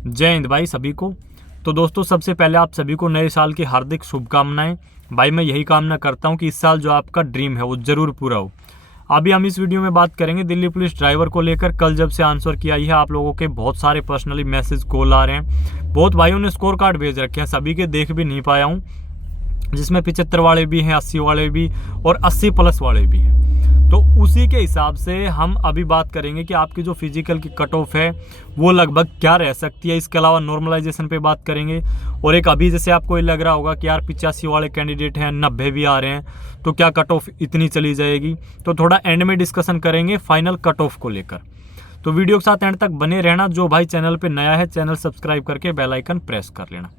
जय हिंद भाई सभी को। तो दोस्तों सबसे पहले आप सभी को नए साल की हार्दिक शुभकामनाएं। भाई मैं यही कामना करता हूं कि इस साल जो आपका ड्रीम है वो ज़रूर पूरा हो। अभी हम इस वीडियो में बात करेंगे दिल्ली पुलिस ड्राइवर को लेकर। कल जब से आंसर किया है आप लोगों के बहुत सारे पर्सनली मैसेज कॉल आ रहे हैं, बहुत भाइयों ने स्कोर कार्ड भेज रखे हैं, सभी के देख भी नहीं पाया हूँ, जिसमें 75 वाले भी हैं, 80 वाले भी और 80 प्लस वाले भी हैं। तो उसी के हिसाब से हम अभी बात करेंगे कि आपकी जो फिजिकल की कट ऑफ है वो लगभग क्या रह सकती है। इसके अलावा नॉर्मलाइजेशन पे बात करेंगे। और एक अभी जैसे आपको ये लग रहा होगा कि यार 85 वाले कैंडिडेट हैं, 90 भी आ रहे हैं, तो क्या कट ऑफ इतनी चली जाएगी। तो थोड़ा एंड में डिस्कशन करेंगे फाइनल कट ऑफ को लेकर। तो वीडियो के साथ एंड तक बने रहना। जो भाई चैनल पर नया है चैनल सब्सक्राइब करके बेल आइकन प्रेस कर लेना।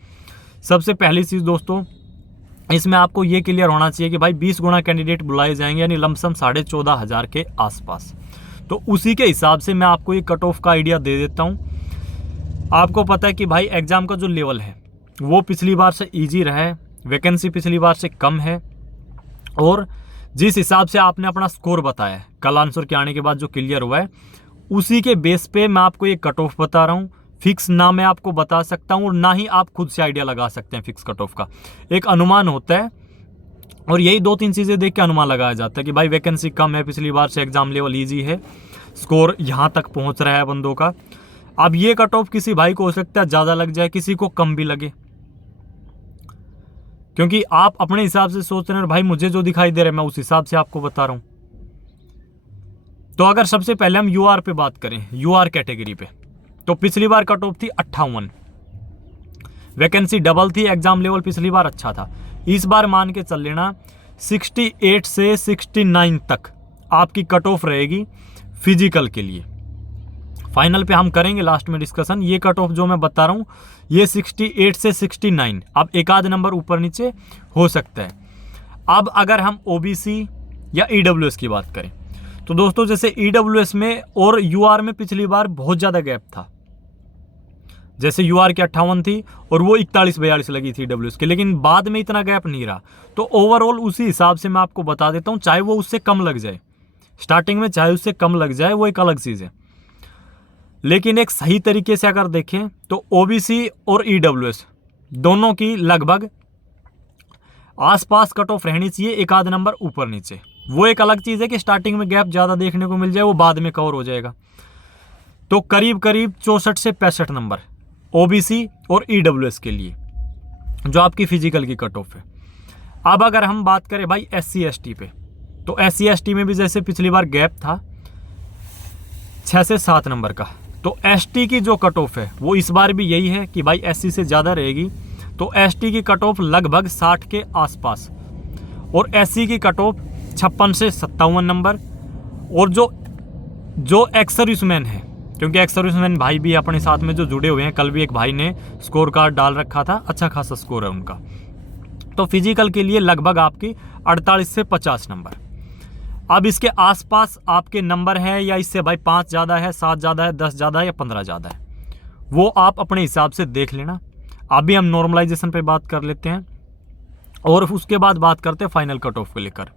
सबसे पहली चीज़ दोस्तों, इसमें आपको ये क्लियर होना चाहिए कि भाई 20 गुना कैंडिडेट बुलाए जाएंगे, यानी लमसम 14,500 के आसपास। तो उसी के हिसाब से मैं आपको ये कट ऑफ का आइडिया दे देता हूँ। आपको पता है कि भाई एग्ज़ाम का जो लेवल है वो पिछली बार से इजी रहा है, वैकेंसी पिछली बार से कम है, और जिस हिसाब से आपने अपना स्कोर बताया है कल आंसर के आने के बाद जो क्लियर हुआ है, उसी के बेस पे मैं आपको ये कट ऑफ बता रहा हूँ। फिक्स ना मैं आपको बता सकता हूँ और ना ही आप खुद से आइडिया लगा सकते हैं। फिक्स कट ऑफ का एक अनुमान होता है, और यही 2-3 चीज़ें देख के अनुमान लगाया जाता है कि भाई वैकेंसी कम है, पिछली बार से एग्जाम लेवल इजी है, स्कोर यहाँ तक पहुँच रहा है बंदों का। अब ये कट ऑफ किसी भाई को हो सकता है ज़्यादा लग जाए, किसी को कम भी लगे, क्योंकि आप अपने हिसाब से सोच रहे हैं भाई मुझे जो दिखाई दे रहा है मैं उस हिसाब से आपको बता रहा हूँ। तो अगर सबसे पहले हम यूआर पे बात करें, यूआर कैटेगरी पे, तो पिछली बार कट ऑफ थी 58, वैकेंसी डबल थी, एग्जाम लेवल पिछली बार अच्छा था। इस बार मान के चल लेना 68 से 69 तक आपकी कट ऑफ रहेगी फिजिकल के लिए। फाइनल पे हम करेंगे लास्ट में डिस्कशन। ये कट ऑफ जो मैं बता रहा हूँ ये 68 से 69, अब एक आध नंबर ऊपर नीचे हो सकता है। अब अगर हम ओबीसी या ईडब्ल्यूएस की बात करें, तो दोस्तों जैसे ईडब्ल्यूएस में और यूआर में पिछली बार बहुत ज़्यादा गैप था। जैसे यूआर की 58 थी और वो 41-42 लगी थी ईडब्ल्यूएस की, लेकिन बाद में इतना गैप नहीं रहा। तो ओवरऑल उसी हिसाब से मैं आपको बता देता हूँ, चाहे वो उससे कम लग जाए स्टार्टिंग में, चाहे उससे कम लग जाए, वो एक अलग चीज़ है। लेकिन एक सही तरीके से अगर देखें तो ओबीसी और ईडब्ल्यूएस दोनों की लगभग आसपास कट ऑफ रहनी चाहिए, एक आध नंबर ऊपर नीचे। वो एक अलग चीज़ है कि स्टार्टिंग में गैप ज़्यादा देखने को मिल जाए, वो बाद में कवर हो जाएगा। तो करीब करीब 64 से 65 नंबर ओबीसी और ईडब्ल्यूएस के लिए जो आपकी फिजिकल की कट ऑफ है। अब अगर हम बात करें भाई एससी एसटी पे, तो एससी एसटी में भी जैसे पिछली बार गैप था 6 से 7 नंबर का, तो एसटी की जो कट ऑफ है वो इस बार भी यही है कि भाई एससी से ज़्यादा रहेगी। तो एसटी की कट ऑफ लगभग 60 के आसपास, और एससी की कट ऑफ 56 से 57 नंबर। और जो एक्स सर्विसमैन है, क्योंकि एक्स सर्विसमैन भाई भी अपने साथ में जो जुड़े हुए हैं, कल भी एक भाई ने स्कोर कार्ड डाल रखा था, अच्छा खासा स्कोर है उनका। तो फिजिकल के लिए लगभग आपकी 48 से 50 नंबर। अब इसके आसपास आपके नंबर है या इससे भाई 5 ज़्यादा है, 7 ज़्यादा है, 10 ज़्यादा है या 15 ज़्यादा है, वो आप अपने हिसाब से देख लेना। अभी हम नॉर्मलाइजेशन पे बात कर लेते हैं और उसके बाद बात करते हैं फाइनल कट ऑफ को लेकर।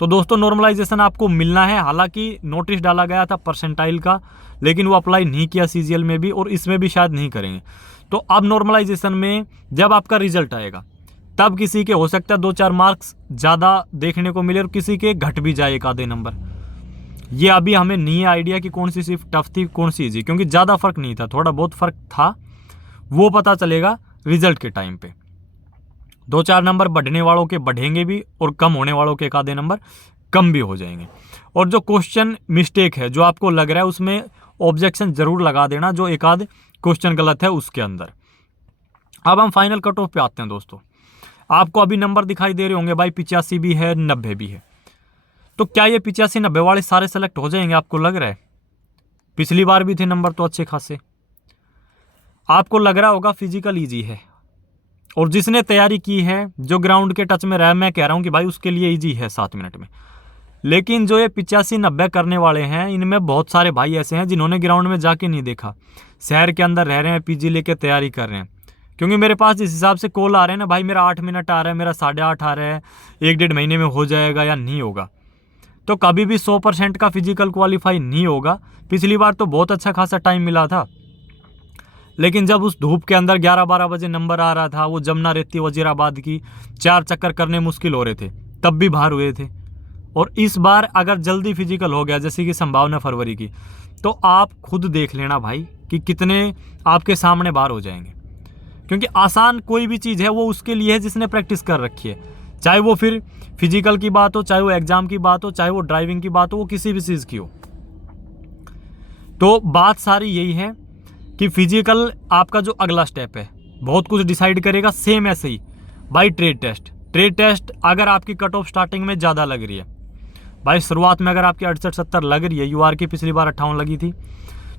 तो दोस्तों नॉर्मलाइजेशन आपको मिलना है, हालांकि नोटिस डाला गया था परसेंटाइल का, लेकिन वो अप्लाई नहीं किया सीजीएल में भी, और इसमें भी शायद नहीं करेंगे। तो अब नॉर्मलाइजेशन में जब आपका रिजल्ट आएगा तब किसी के हो सकता है 2-4 मार्क्स ज़्यादा देखने को मिले और किसी के घट भी जाए एक आधे नंबर। ये अभी हमें नहीं है आइडिया कि कौन सी सिर्फ टफ थी कौन सी ईजी, क्योंकि ज़्यादा फर्क नहीं था, थोड़ा बहुत फर्क था, वो पता चलेगा रिजल्ट के टाइम पे। 2-4 नंबर बढ़ने वालों के बढ़ेंगे भी और कम होने वालों के एक आधे नंबर कम भी हो जाएंगे। और जो क्वेश्चन मिस्टेक है, जो आपको लग रहा है, उसमें ऑब्जेक्शन जरूर लगा देना, जो एक आध क्वेश्चन गलत है उसके अंदर। अब हम फाइनल कट ऑफ पे आते हैं दोस्तों। आपको अभी नंबर दिखाई दे रहे होंगे भाई 85 भी है, 90 भी है। तो क्या ये 85-90 वाले सारे सेलेक्ट हो जाएंगे, आपको लग रहा है? पिछली बार भी थे नंबर तो अच्छे खासे। आपको लग रहा होगा फिजिकल ईजी है, और जिसने तैयारी की है, जो ग्राउंड के टच में रहा, मैं कह रहा हूँ कि भाई उसके लिए ईजी है 7 मिनट में। लेकिन जो ये 85-90 करने वाले हैं, इनमें बहुत सारे भाई ऐसे हैं जिन्होंने ग्राउंड में जाके नहीं देखा, शहर के अंदर रह रहे हैं, पीजी लेके तैयारी कर रहे हैं। क्योंकि मेरे पास जिस हिसाब से कॉल आ रहे हैं ना भाई, मेरा 8 मिनट आ रहा है, मेरा 8.5 आ रहा है, 1-1.5 महीने में हो जाएगा या नहीं होगा। तो कभी भी 100% का फिजिकल क्वालिफाई नहीं होगा। पिछली बार तो बहुत अच्छा खासा टाइम मिला था, लेकिन जब उस धूप के अंदर 11-12 बजे नंबर आ रहा था, वो जमुना रेती वजीराबाद की 4 चक्कर करने मुश्किल हो रहे थे, तब भी बाहर हुए थे। और इस बार अगर जल्दी फिजिकल हो गया जैसे कि संभावना फरवरी की, तो आप खुद देख लेना भाई कि कितने आपके सामने बाहर हो जाएंगे। क्योंकि आसान कोई भी चीज़ है वो उसके लिए है जिसने प्रैक्टिस कर रखी है, चाहे वो फिर फिजिकल की बात हो, चाहे वो एग्जाम की बात हो, चाहे वो ड्राइविंग की बात हो, वो किसी भी चीज़ की हो। तो बात सारी यही है कि फिजिकल आपका जो अगला स्टेप है बहुत कुछ डिसाइड करेगा। सेम ऐसे ही भाई ट्रेड टेस्ट अगर आपकी कट ऑफ स्टार्टिंग में ज़्यादा लग रही है भाई, शुरुआत में अगर आपकी 68-70 लग रही है, यूआर की पिछली बार 58 लगी थी,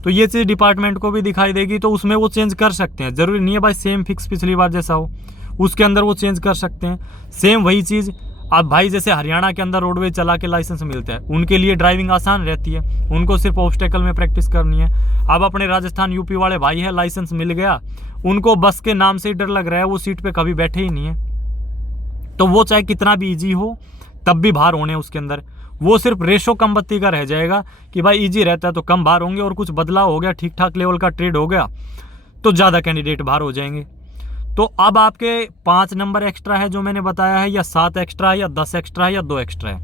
तो ये चीज़ डिपार्टमेंट को भी दिखाई देगी, तो उसमें वो चेंज कर सकते हैं। ज़रूरी नहीं है भाई सेम फिक्स पिछली बार जैसा हो, उसके अंदर वो चेंज कर सकते हैं। सेम वही चीज़ अब भाई जैसे हरियाणा के अंदर रोडवेज चला के लाइसेंस मिलता है, उनके लिए ड्राइविंग आसान रहती है, उनको सिर्फ ऑब्स्टेकल में प्रैक्टिस करनी है। अब अपने राजस्थान यूपी वाले भाई है, लाइसेंस मिल गया, उनको बस के नाम से ही डर लग रहा है, वो सीट पे कभी बैठे ही नहीं है, तो वो चाहे कितना भी ईजी हो तब भी बाहर होने उसके अंदर। वो सिर्फ रेशो कम बत्ती का रह जाएगा कि भाई ईजी रहता है तो कम बाहर होंगे, और कुछ बदलाव हो गया, ठीक ठाक लेवल का ट्रेड हो गया तो ज़्यादा कैंडिडेट बाहर हो जाएंगे। तो अब आपके 5 नंबर एक्स्ट्रा है जो मैंने बताया है, या 7 एक्स्ट्रा है, या 10 एक्स्ट्रा है, या 2 एक्स्ट्रा है।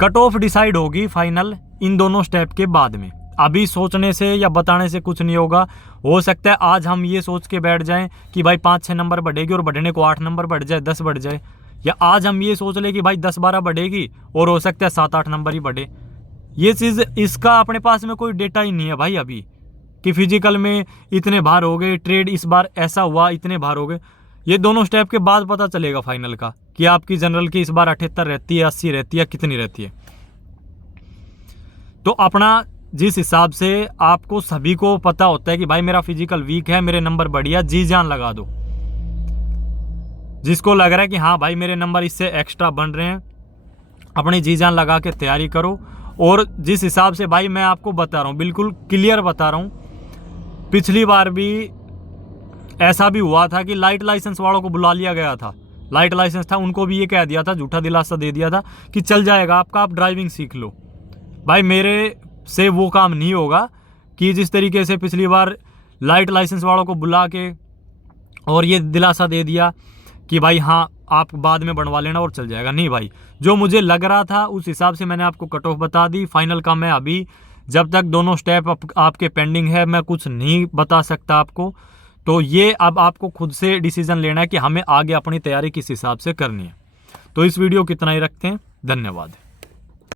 कट ऑफ डिसाइड होगी फाइनल इन दोनों स्टेप के बाद में। अभी सोचने से या बताने से कुछ नहीं होगा। हो सकता है आज हम ये सोच के बैठ जाएं कि भाई 5-6 नंबर बढ़ेगी और बढ़ने को 8 नंबर बढ़ जाए, 10 बढ़ जाए, या आज हम ये सोच ले कि भाई 10-12 बढ़ेगी और हो सकता है 7-8 नंबर ही बढ़े। ये चीज़ इसका अपने पास में कोई डेटा ही नहीं है भाई अभी कि फिजिकल में इतने बार हो गए, ट्रेड इस बार ऐसा हुआ, इतने बार हो गए। ये दोनों स्टेप के बाद पता चलेगा फाइनल का कि आपकी जनरल की इस बार 78 रहती है, 80 रहती है, कितनी रहती है। तो अपना जिस हिसाब से आपको सभी को पता होता है कि भाई मेरा फिजिकल वीक है, मेरे नंबर बढ़िया, जी जान लगा दो। जिसको लग रहा है कि हाँ भाई मेरे नंबर इससे एक्स्ट्रा बन रहे हैं, अपनी जी जान लगा के तैयारी करो। और जिस हिसाब से भाई मैं आपको बता रहा हूँ, बिल्कुल क्लियर बता रहा हूँ, पिछली बार भी ऐसा भी हुआ था कि लाइट लाइसेंस वालों को बुला लिया गया था, लाइट लाइसेंस था, उनको भी ये कह दिया था, झूठा दिलासा दे दिया था कि चल जाएगा आपका, आप ड्राइविंग सीख लो। भाई मेरे से वो काम नहीं होगा कि जिस तरीके से पिछली बार लाइट लाइसेंस वालों को बुला के और ये दिलासा दे दिया कि भाई हाँ आप बाद में बनवा लेना और चल जाएगा। नहीं भाई, जो मुझे लग रहा था उस हिसाब से मैंने आपको कट ऑफ बता दी। फाइनल का मैं अभी जब तक दोनों स्टेप आपके पेंडिंग है मैं कुछ नहीं बता सकता आपको। तो ये अब आपको खुद से डिसीजन लेना है कि हमें आगे अपनी तैयारी किस हिसाब से करनी है। तो इस वीडियो को इतना ही रखते हैं, धन्यवाद।